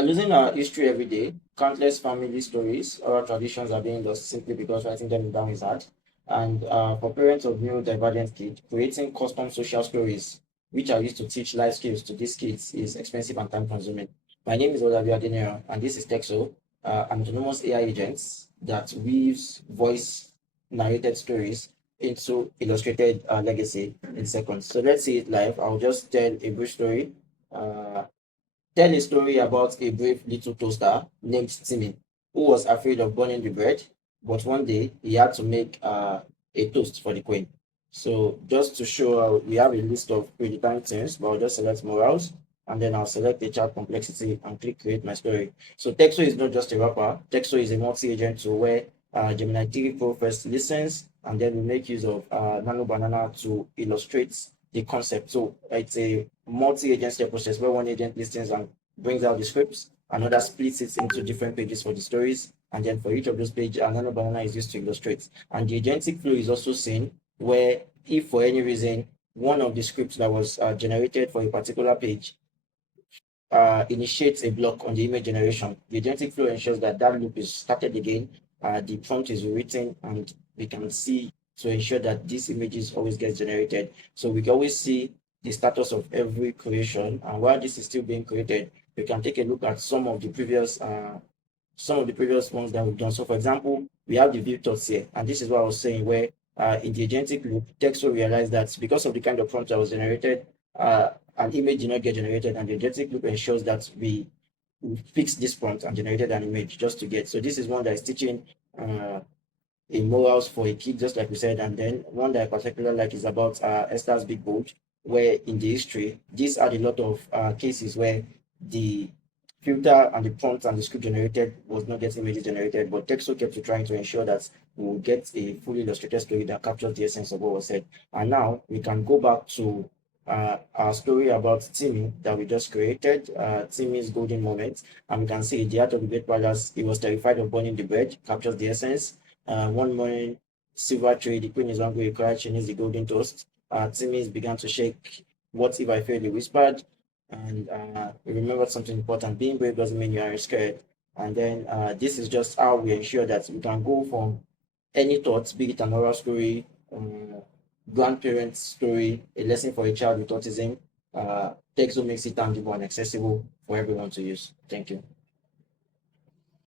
are losing our history every day. Countless family stories or traditions are being lost simply because writing them down is hard. And for parents of neurodivergent kids, creating custom social stories, which are used to teach life skills to these kids, is expensive and time consuming. My name is Olabi Adeniro, and this is Texo, an autonomous AI agent that weaves voice narrated stories into illustrated legacy in seconds. So let's see it live. I'll just tell a brief story. Uh, Tell a story about a brave little toaster named Timmy who was afraid of burning the bread, but one day he had to make a toast for the queen. So just to show, we have a list of predefined things, but I'll just select morals and then I'll select the chat complexity and click create my story. So Texo is not just a rapper. Texo is a multi-agent tool where Gemini 3 Pro first listens and then we make use of Nano Banana to illustrate the concept. So it's a multi-agent step process where one agent listens and brings out the scripts, another splits it into different pages for the stories, and then for each of those pages, another banana is used to illustrate. And the agentic flow is also seen where if for any reason one of the scripts that was generated for a particular page initiates a block on the image generation, the agentic flow ensures that that loop is started again, the prompt is rewritten, and we can see to ensure that these images always gets generated. So we can always see the status of every creation, and while this is still being created, we can take a look at some of the previous ones that we've done. So for example, we have the view thoughts here, and this is what I was saying where in the agentic loop, Texo realized that because of the kind of prompt that was generated, an image did not get generated, and the agentic loop ensures that we fix this prompt and generated an image just to get. So this is one that is teaching in morals for a kid, just like we said. And then one that I particularly like is about Esther's Big Bold, where in the history, these are a lot of cases where the filter and the prompt and the script generated was not getting images generated, but Texo kept trying to ensure that we will get a fully illustrated story that captures the essence of what was said. And now we can go back to our story about Timmy that we just created, Timmy's golden moment, and we can see the art of the great palace. He was terrified of burning the bread, captures the essence. One morning, silver tray, the queen is hungry, cried, she needs the golden toast. Timmy began to shake. What if I failed? He whispered. And we remembered something important. Being brave doesn't mean you are scared. And then this is just how we ensure that we can go from any thoughts, be it an oral story, grandparents' story, a lesson for a child with autism. Texo makes it tangible and accessible for everyone to use. Thank you.